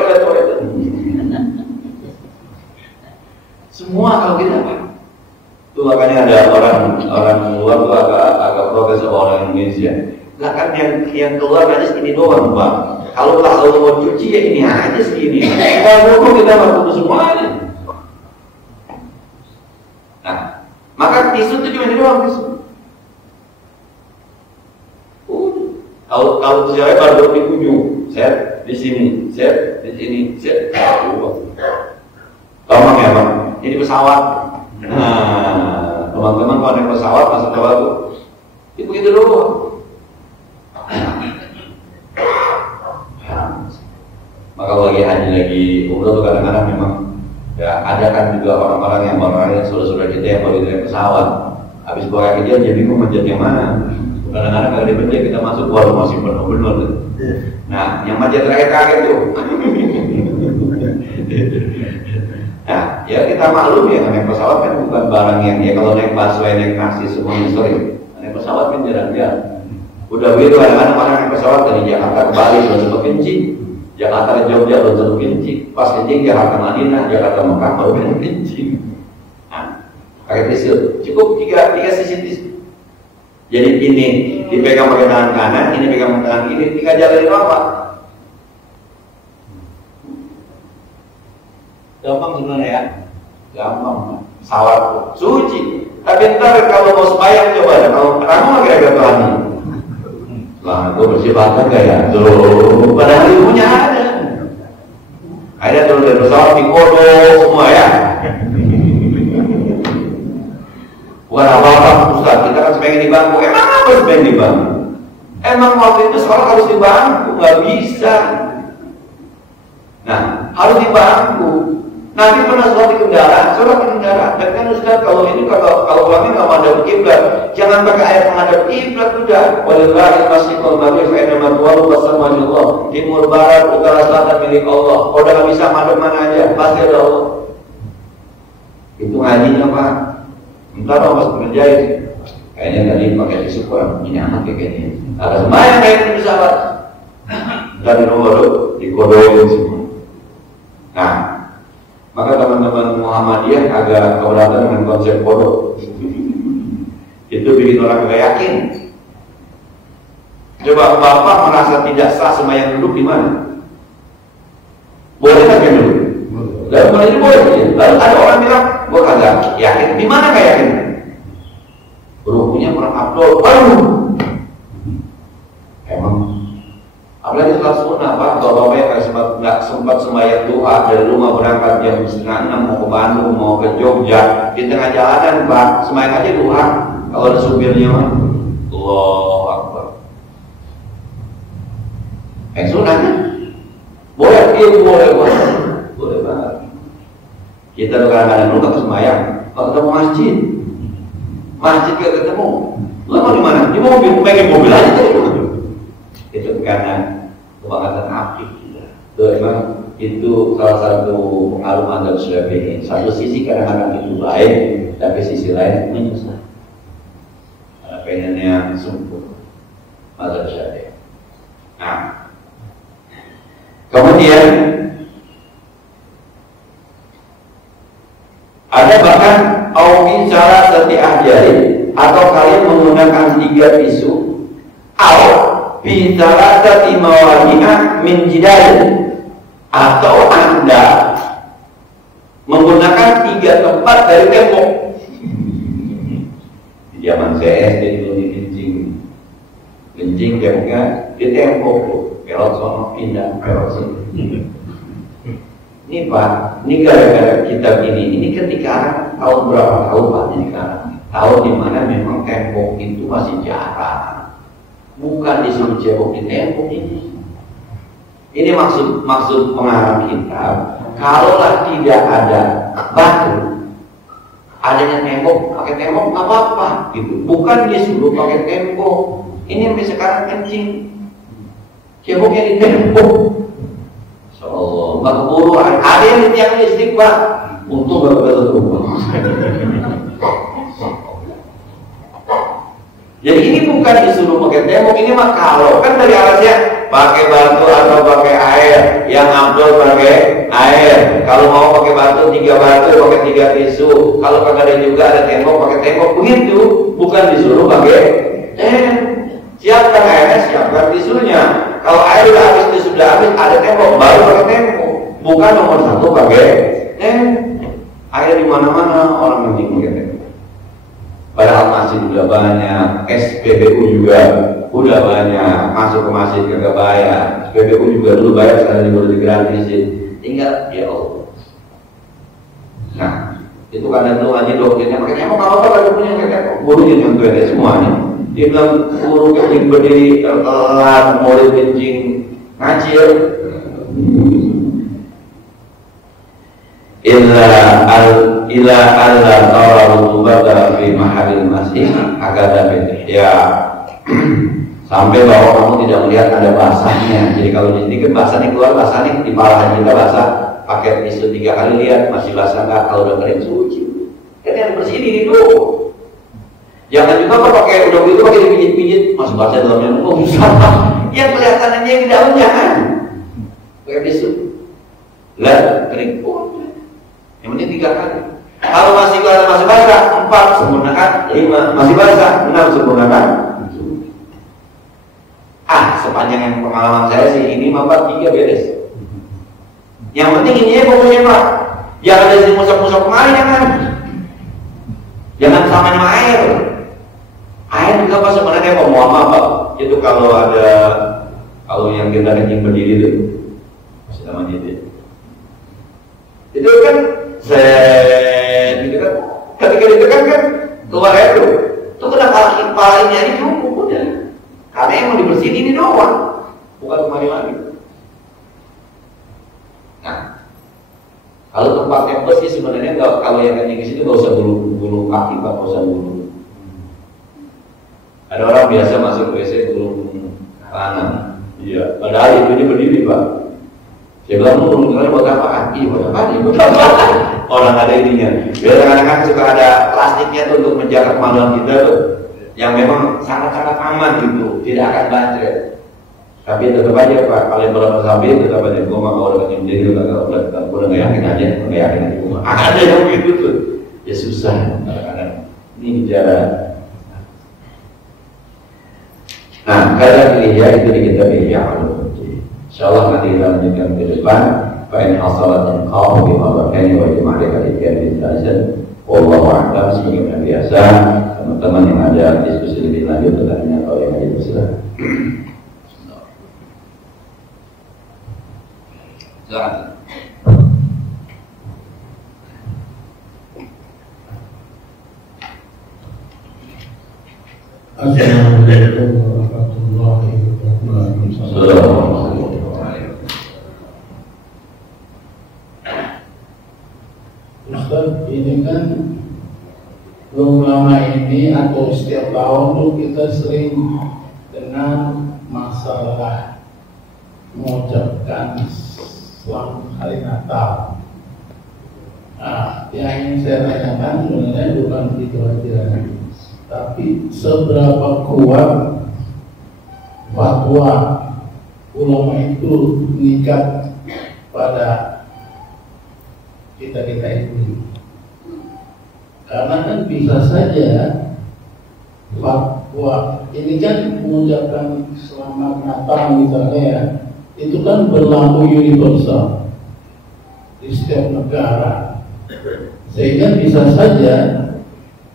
Semua kalau kita Pak. Tuh makanya ada orang luar tuh agak protes sama orang Indonesia. Lah kan yang keluar najis ini doang Pak. Kalau mau cuci ya ini aja segini. Kalau mau kita butuh semuanya. Nah, maka tisu itu cuma ini doang tisu. Kalau saya baru di ujung, saya di sini, saya di sini, saya. Gampang ya Pak. Ini pesawat. Nah, teman-teman kalau naik pesawat masuk ke batu, itu begitu doang. Maka lagi haji lagi umroh tuh kadang-kadang memang ya ada kan juga orang-orang yang saudara-saudara kita yang baru naik pesawat, habis keluar kejadian dia bingung menjadi yang mana. Kadang-kadang kalau di Benda kita masuk waduh masih penuh benar. Nah, yang macet terakhir tuh. Nah, ya kita maklum ya naik pesawat kan bukan barang yang ya kalau naik busway naik taksi semuanya sering. Naik pesawat kan jarang-jarang. Udah begitu kadang-kadang orang naik pesawat dari Jakarta ke Bali belum sempat kencing, Jakarta ke Jogja belum sempat kencing, pas kencing Jakarta Madinah, Jakarta Mekah baru kencing. Nah, pakai tisu cukup tiga sisi tisu. Jadi ini dipegang pakai tangan kanan, ini pegang tangan kiri, 3 jalanin apa? Gampang sebenarnya ya, gampang. Pesawat suci. Tapi ntar kalau mau sembahyang coba, kalau kamu kira-kira Tuhan ini, lah gue bersih banget gak ya? Tuh, padahal ilmunya ada. Ada turun dari pesawat di kodok semua ya. Bukan apa-apa Ustaz, kita kan sepengen di bangku. Emang apa sepengen di bangku? Emang waktu itu sholat harus di bangku, nggak bisa. Nah, harus di bangku. Nanti pernah sholat di kendaraan. Dan kan Ustaz, kalau ulama nggak menghadap kiblat, jangan pakai air menghadap kiblat udah. Walillahil masyiqul maghrib fa inna ma tuwallu fasamajullah. Timur barat, utara selatan milik Allah. Kalau udah nggak bisa menghadap mana aja, pasti ada Allah. Itu ngajinya Pak. Entar pas kerjain, kayaknya tadi pakai tisu kurang minyak kayaknya. Ada semuanya kayak di pesawat. Dan nomor dikodokin semua. Nah, maka teman-teman Muhammadiyah agak keberatan dengan konsep kodok. Itu bikin orang gak yakin. Coba Bapak merasa tidak sah sembahyang duduk di mana? Boleh kan duduk? Dalam hal ini boleh. Lalu ada orang bilang, gue kagak yakin. Di mana gak yakin? Rukunya kurang afdol. Emang. Apalagi setelah sunnah Pak. Kalau Bapak nggak sempat sembahyang duha dari rumah berangkat jam 5:30 mau ke Bandung, mau ke Jogja, di tengah jalanan Pak, sembahyang aja duha. Kalau ada supirnya mah, Allahu Akbar. Sunnahnya boleh, boleh banget. Kita kadang-kadang lupa ke sembahyang, kalau ketemu masjid gak ketemu, lu mau di mana? Di mobil, pengen mobil aja tuh. Itu karena kebanggaan api. Itu emang itu salah satu pengaruh mazhab Syafi'i. Satu sisi kadang-kadang itu baik, tapi sisi lain menyesal. Pengennya sempurna mazhab Syafi'i. Nah, kemudian ada bahkan bicara setiap jari atau kalian menggunakan 3 tisu atau bicara setiap min jidal atau Anda menggunakan 3 tempat dari tembok. Di zaman saya SD dulu kencing temboknya di tembok, pelot sono pindah pelot sini. Ini Pak, ini gara-gara kitab ini ketika tahun berapa tahun Pak ini sekarang? Tahun dimana memang tembok itu masih jarang, bukan disuruh cebok di tembok ini. Ini maksud pengarang kitab. Kalaulah tidak ada batu, adanya tembok, pakai tembok nggak apa-apa, gitu. Bukan disuruh pakai tembok. Ini yang sekarang kencing Ceboknya di tembok. Insyaallah, nggak keburu. Ada yang di tiang listrik Pak. Untung nggak kebetulan. Jadi ini bukan disuruh pakai tembok, ini mah kalau kan dari alasnya pakai batu atau pakai air, yang ambil pakai air. Kalau mau pakai batu 3 batu, pakai 3 tisu. Kalau kagak ada juga ada tembok, pakai tembok. Begitu, bukan disuruh pakai siapkan airnya, siapkan tisunya. Kalau air sudah habis, tisu sudah habis, ada tembok, baru pakai tembok. Bukan nomor 1 pakai air di mana-mana orang yang pakai tembok. Padahal masjid udah banyak, SPBU juga udah banyak, masuk ke masjid kagak bayar. SPBU juga dulu bayar, sekarang juga udah digratisin. Tinggal ya Allah. Nah, itu kadang tuh ngaji dokternya pakai tembok, apa kalau punya tembok, gurunya nyontohin semuanya. Dia bilang guru kencing berdiri, murid kencing ngacil. Ila alla tara rutubata fi mahallil masjid agada ya sampai bahwa kamu tidak melihat ada basahnya. Jadi kalau di sini kan basahnya keluar, basahnya di pala kita basah, pakai tisu 3 kali lihat masih basah nggak, kalau udah kering suci. Kan yang bersihin ini dulu. Jangan juga kalau pakai udah begitu pakai dipijit-pijit masih basah dalamnya. Oh salah. Yang kelihatannya yang di dalam jangan. Pakai tisu. Lah kering. Yang penting 3 kali. Kalau masih basah 4 sempurnakan, 5 masih basah 6 sempurnakan. Sepanjang yang pengalaman saya sih ini 4 3 beres. Yang penting ini pokoknya Pak. Jangan ada musok-musok kemarin jangan sama air. Air juga Pak sebenarnya pemuama Pak. Itu kalau yang kita kencing berdiri itu masih namanya itu kan gitu kan, ketika ditekan kan keluar air tuh, itu kena kepala ini aja cukup udah, karena yang mau dibersihin ini doang, bukan kemari-mari. Nah, kalau tempat yang bersih sebenarnya kalau yang kencing di situ nggak usah bulu kaki Pak, nggak usah bulu. Ada orang biasa masuk WC bulu kanan, iya, padahal itu dia berdiri Pak. Saya bilang, menurut buat apaan? Iya, buat apaan? Orang ada ininya. Biar kadang-kadang suka ada plastiknya tuh untuk menjaga kemaluan kita tuh, yang memang sangat-sangat aman gitu, tidak akan bancret. Tapi tetap aja Pak, kalian berapa sabi tetap aja. Gue mau udah kenyang jadi udah nggak yakin aja, ada yang begitu tuh. Ya susah kadang-kadang. Ini bicara. Nah, kadang gereja itu di kita gereja. InsyaAllah nanti kita lanjutkan ke depan. Fa'in hasalat inqa'u bimabarkani wa juma'alika dikir bintasan. Wallahu a'lam. Sebagaimana biasa, teman-teman yang ada diskusi lebih lanjut tentang atau yang ada bersilakan. Silakan. Assalamualaikum warahmatullahi wabarakatuh. Ustaz, ini kan belum lama ini atau setiap tahun tuh kita sering dengan masalah mengucapkan selamat hari Natal. Nah, yang ingin saya tanyakan sebenarnya bukan itu aja, tapi seberapa kuat fatwa ulama itu mengikat pada kita ini. Karena kan bisa saja fatwa ini kan mengucapkan selamat Natal misalnya ya, itu kan berlaku universal di setiap negara, sehingga bisa saja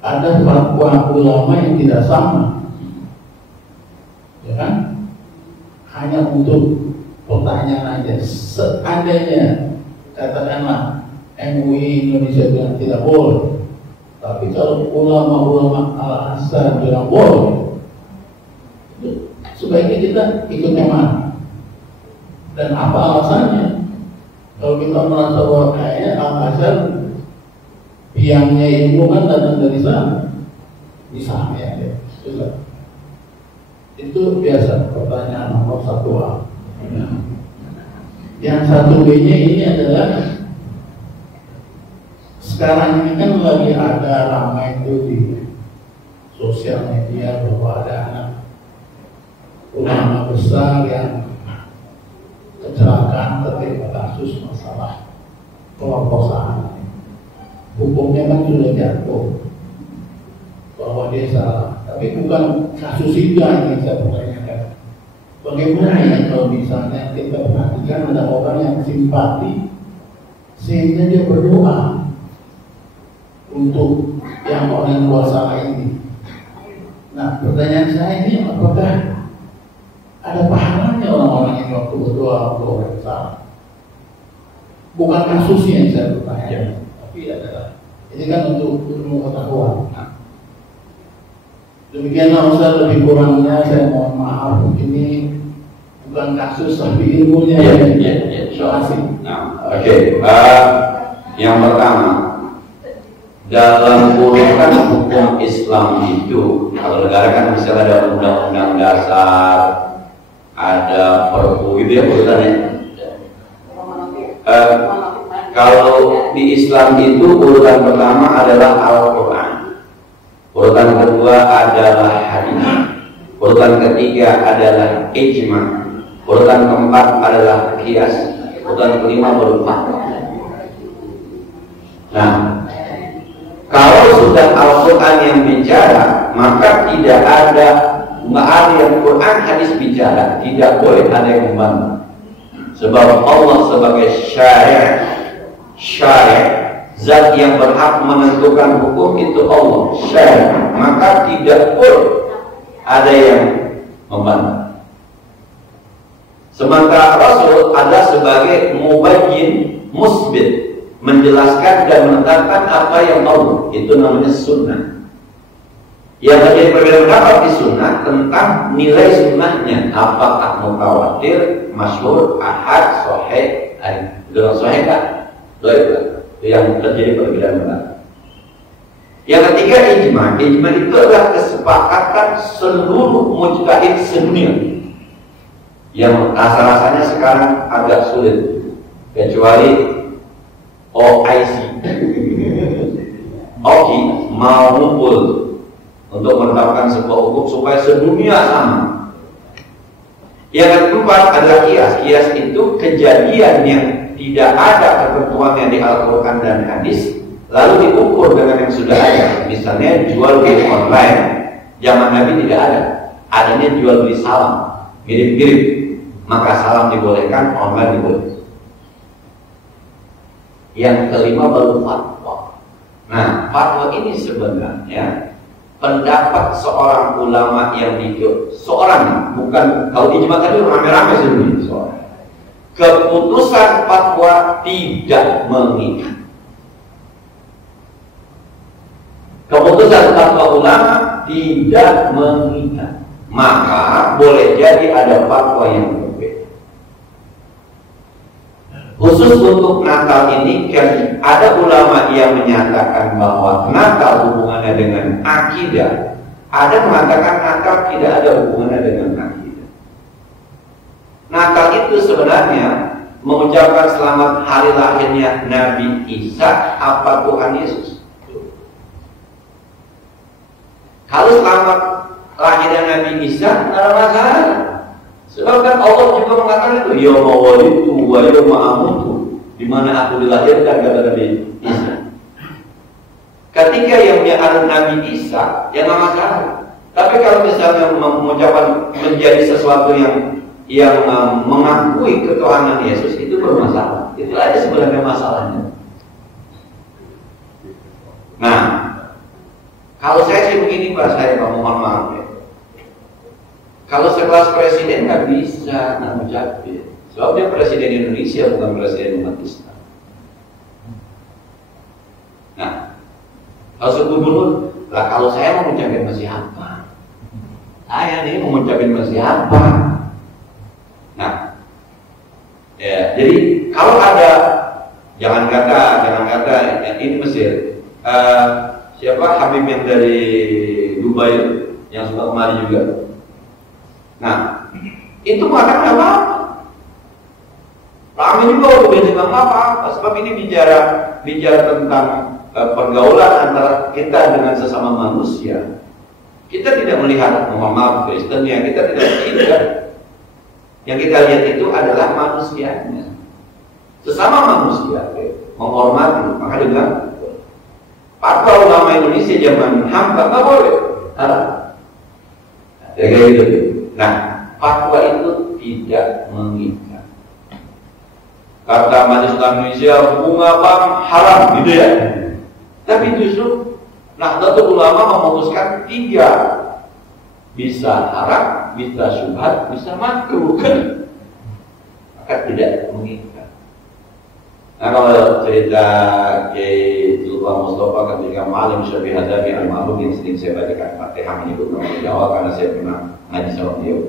ada fatwa ulama yang tidak sama, ya kan? Hanya untuk pertanyaan aja. Seandainya katakanlah MUI Indonesia bilang tidak boleh, tapi kalau ulama-ulama Al-Azhar bilang boleh, sebaiknya kita ikut yang mana? Dan apa alasannya? Kalau kita merasa bahwa kayaknya Al-Azhar biangnya ilmu kan datang dari sana, di sana ya. Itu biasa pertanyaan nomor 1. Yang satu B-nya ini adalah sekarang ini kan lagi ada ramai itu di sosial media bahwa ada anak ulama besar yang kecelakaan ketika kasus masalah pemerkosaan. Hukumnya kan sudah jatuh bahwa dia salah, tapi bukan kasus itu yang saya pertanyakan. Bagaimana ya kalau misalnya kita perhatikan ada orang yang simpati sehingga dia berdoa untuk yang orang yang luar sana ini. Nah, pertanyaan saya ini apakah ada pahalanya orang-orang yang waktu berdoa untuk orang yang salah? Bukan kasusnya yang saya bertanya, tapi adalah ini kan untuk ilmu pengetahuan. Demikianlah Ustaz, lebih kurangnya saya mohon maaf, ini bukan kasus tapi ilmunya. Terima kasih. Yang pertama, dalam urutan hukum Islam itu, kalau negara kan misalnya ada undang-undang dasar, ada perpu gitu ya urutannya. Kalau di Islam itu urutan pertama adalah Al-Quran, urutan kedua adalah hadis, urutan ketiga adalah ijma, urutan keempat adalah qiyas, urutan kelima baru fatwa. Nah, kalau sudah Al-Quran yang bicara, maka tidak ada yang Quran hadis bicara, tidak boleh ada yang membantah. Sebab Allah sebagai syari', zat yang berhak menentukan hukum itu Allah, syari', maka tidak boleh ada yang membantah. Sementara Rasul ada sebagai mubayyin, musbit, menjelaskan dan menetapkan apa yang Allah, itu namanya sunnah. Yang terjadi perbedaan pendapat di sunnah tentang nilai sunnahnya, apakah mutawatir, masyhur, ahad, sahih, dengan sahih kan? Itu yang terjadi perbedaan pendapat. Yang ketiga ijma. Ijma itu adalah kesepakatan seluruh mujtahid sedunia. Yang rasa-rasanya sekarang agak sulit, kecuali OIC, OKI mau ngumpul untuk menetapkan sebuah hukum supaya sedunia sama. Yang keempat adalah kias. Kias itu kejadian yang tidak ada ketentuannya di Al-Quran dan hadis, lalu diukur dengan yang sudah ada. Misalnya jual beli online, zaman Nabi tidak ada, adanya jual beli salam, mirip-mirip, maka salam dibolehkan, online dibolehkan. Yang kelima baru fatwa. Nah, fatwa ini sebenarnya pendapat seorang ulama yang ikut seorang, bukan kalau ijma tadi rame-rame sebenarnya seorang. Keputusan fatwa tidak mengikat. Keputusan fatwa ulama tidak mengikat. Maka boleh jadi ada fatwa yang berbeda. Khusus untuk Natal ini kan ada ulama yang menyatakan bahwa Natal hubungannya dengan akidah, ada mengatakan Natal tidak ada hubungannya dengan akidah. Natal itu sebenarnya mengucapkan selamat hari lahirnya Nabi Isa apa Tuhan Yesus. Kalau selamat lahirnya Nabi Isa tidak ada masalah. Sebab kan Allah juga mengatakan itu, ya mawalitu wa ya ma'amutu, di mana aku dilahirkan kata Nabi Isa. Ketika yang menyatakan Nabi Isa, ya nggak masalah. Tapi kalau misalnya mengucapkan menjadi sesuatu yang mengakui ketuhanan Yesus, itu bermasalah. Itu aja sebenarnya masalahnya. Nah, kalau saya sih begini Pak, saya mohon maaf ya. Kalau sekelas presiden nggak bisa ngucapin, sebab dia presiden Indonesia bukan presiden umat Islam. Nah, kalau gubernur, lah kalau saya mau ngucapin sama siapa? Saya nih mau ngucapin sama siapa? Nah, ya, jadi kalau ada jangan kata ini Mesir, siapa Habib yang dari Dubai yang suka kemari juga. Nah, itu mengatakan apa? Rame juga udah bilang apa-apa, sebab ini bicara tentang pergaulan antara kita dengan sesama manusia. Kita tidak melihat Muhammad Kristen yang kita tidak. Yang kita lihat itu adalah manusianya. Sesama manusia, menghormati. Maka dengan fatwa ulama Indonesia zaman hamka nggak boleh. Kayak gitu. Nah, fatwa itu tidak mengikat. Kata Majelis Ulama Indonesia, bunga bank haram, gitu ya. Tapi justru Nahdlatul Ulama memutuskan 3, bisa haram, bisa syubhat, bisa makruh, kan? Maka tidak mengikat. Nah, kalau cerita Kiai Zulfan Mustafa ketika Ma'alim Syafi'i Hadabi Al-Ma'ruf yang sering saya bacakan Fatihah menyebut nama Jawa karena saya pernah ngaji sama beliau.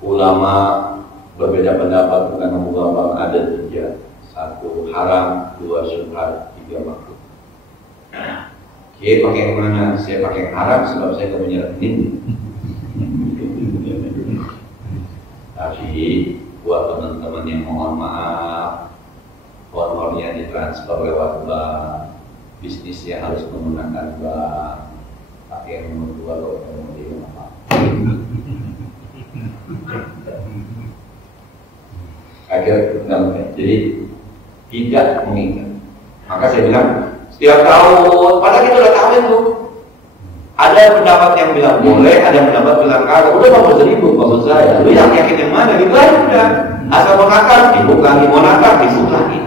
Ulama berbeda pendapat tentang ulama ada 3, 1 haram, 2 syubhat, 3 makruh. Kiai pakai yang mana? Saya pakai yang haram sebab saya tidak punya ini. Tapi buat teman-teman yang mohon maaf, honornya ditransfer lewat bank, bisnisnya harus menggunakan bank, pakai yang nomor 2 kalau mau di rumah. Jadi tidak mengikat. Maka saya bilang setiap tahun, padahal kita udah tahu itu. Ada pendapat yang bilang boleh, ada pendapat bilang kagak. Udah mau seribu maksud saya. Lu yang yakin yang mana? Gitu aja udah. Asal mau nakar, dibuk lagi, mau nakar, dibuk lagi.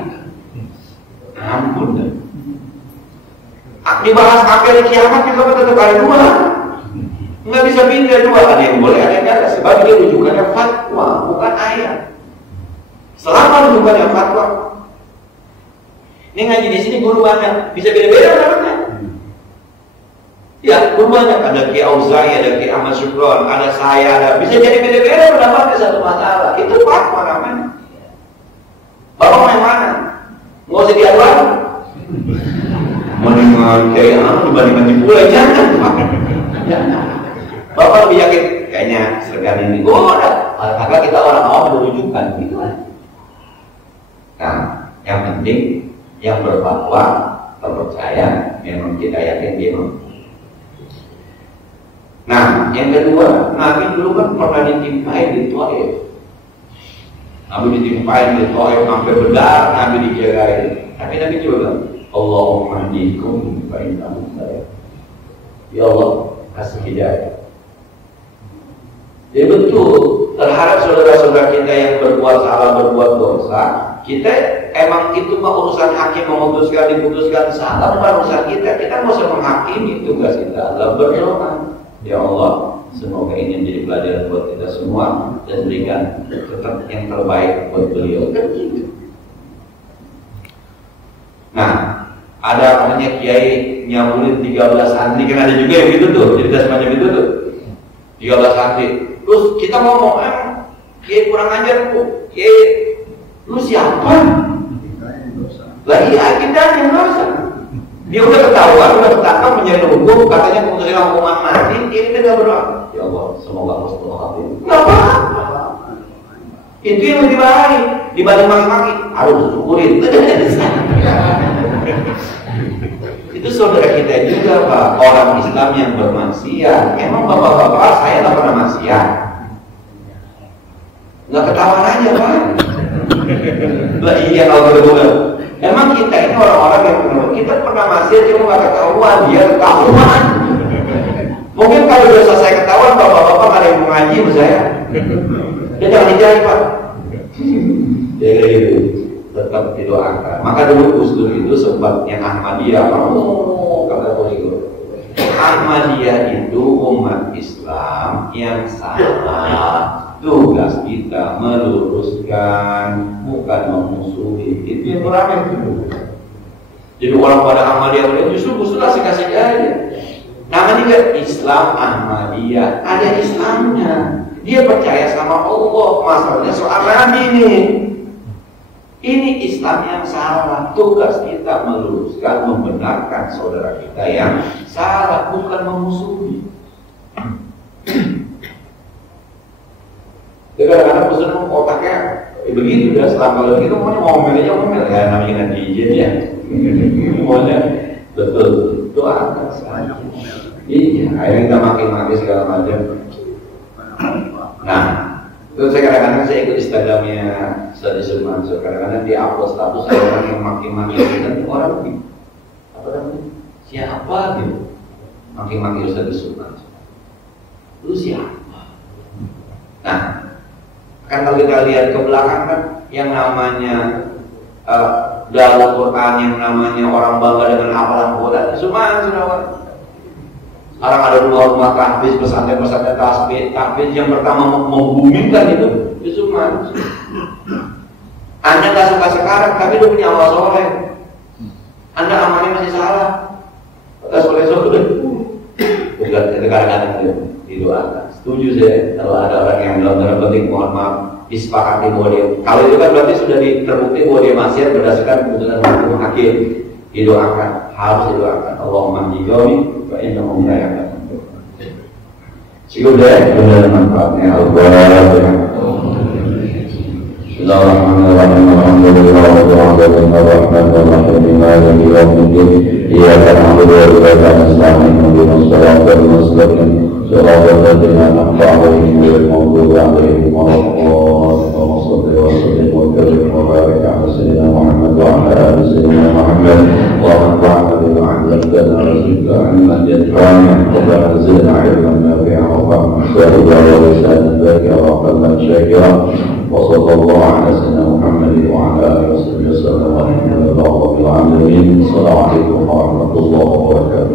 Ampun dah. Dibahas akhir kiamat juga tetap ada 2. Nggak bisa pindah 2. Ada yang boleh, ada yang tidak. Sebab dia rujukannya fatwa, bukan ayat. Selama rujukannya fatwa. Ini ngaji di sini guru banyak, bisa beda-beda pendapatnya. Ya, guru banyak, ada Kiai Auza'i, ada Kiai Ahmad Syukron, ada saya, ada bisa jadi beda-beda pendapatnya satu masalah. Itu fatwa namanya. Bapak mau yang mana? Nggak usah diadu-adu. Mendingan Kiai Ahmad dibandingkan di pula, jangan. Bapak lebih yakin, kayaknya sergan ini. Udah, karena kita orang awam berujukan gitu aja. Nah, yang penting yang berfatwa terpercaya, memang kita yakin dia memang. Nah, yang kedua, Nabi dulu kan pernah ditimpain di Taif. Nabi ditimpain di Taif sampai berdarah, Nabi dijagain. Tapi Nabi coba bilang, Allahumma hdikum fa innahum la yahtadun. Ya Allah, kasih hidayah. Jadi betul, terhadap saudara-saudara kita yang berbuat salah, berbuat dosa, kita emang itu mah urusan hakim memutuskan, diputuskan salah, bukan urusan kita. Kita mau usah menghakimi, tugas kita adalah berdoa. Ya Allah, semoga ini menjadi pelajaran buat kita semua dan berikan tetap yang terbaik buat beliau. Nah, ada namanya Kiai nyambulin 13 santri, kan ada juga yang gitu tuh, cerita semacam itu tuh. 13 santri. Terus kita ngomong, Kiai kurang ajar tuh, Kiai lu siapa? Lagi kita yang dosa. Dia udah ketahuan, udah ketangkap menjadi hukum, katanya keputusan hukuman mati, ini tidak berdoa. Ya Allah, semoga husnul khatimah. Enggak apa-apa. Itu yang lebih baik dibanding maki-maki. Harus syukurin. Itu saudara kita juga, Pak, orang Islam yang bermaksiat. Emang bapak-bapak saya nggak pernah maksiat? Nggak ketahuan aja, Pak. Lah iya kalau kita bilang, emang kita ini orang-orang yang kita pernah maksiat cuma nggak ketahuan, dia ketahuan. Mungkin kalau sudah selesai ketahuan, bapak-bapak nggak ada yang mau ngaji sama saya. Dia jangan dijahit, Pak. Jadi gitu, tetap didoakan. Maka dulu Gus Dur itu sempat yang Ahmadiyah, kata itu. Ahmadiyah itu umat Islam yang salah. Tugas kita meluruskan, bukan memusuhi. Itu yang beramai dulu. Jadi orang pada Ahmadiyah justru Gus Dur kasih aja. Namanya Islam Ahmadiyah, ada Islamnya. Dia percaya sama Allah. Masalahnya soal Nabi ini. Ini Islam yang salah. Tugas kita meluruskan, membenarkan saudara kita yang salah, bukan memusuhi. Kadang-kadang pesan otaknya begitu dah, setelah kalau begitu pokoknya ngomel ya, namanya kan izin ya. Pokoknya betul itu ada. Iya, akhirnya kita maki-maki segala macam. Nah, itu saya kadang-kadang saya ikut Instagramnya Ustadz Yusuf Mansur. Kadang-kadang dia upload status saya orang yang maki-maki dan orang gitu. Apa namanya? Siapa gitu? Maki-maki Ustadz Yusuf Mansur. Lu siapa? Nah, kan kalau kita lihat ke belakang kan yang namanya dalam Quran yang namanya orang bangga dengan hafalan Quran semua sudah orang ada rumah tahfiz, pesantren tahfiz yang pertama membumingkan itu semua. Anda nggak suka sekarang tapi lu punya amal soleh, Anda amalnya masih salah, nggak soleh bukan itu kadang-kadang didoakan. Setuju saya kalau ada orang yang dalam penting mohon maaf disepakati bahwa dia, kalau itu kan berarti sudah terbukti bahwa dia maksiat berdasarkan keputusan hukum hakim, didoakan, harus didoakan. Allahumma jikawi wa inna memulayakan. Sudah benar manfaatnya Al-Fatihah. Bismillahirrahmanirrahim. Alhamdulillah rabbil alamin. Iyyaka na'budu wa iyyaka nasta'in. Ihdinas siratal mustaqim. صراط الذين أنعمت عليهم غير المغضوب عليهم ولا الضالين وصل وسلم وكرم وبارك على سيدنا محمد وعلى آل سيدنا محمد وانفعنا بما علمتنا وزدنا علما ينفعنا ربنا زدنا علما نافعا وفهما سائلا ولسانا ذاكرا وقلبا شاكرا وصلى الله على سيدنا محمد وعلى آله وصحبه وسلم والحمد لله رب العالمين. السلام عليكم ورحمة الله وبركاته.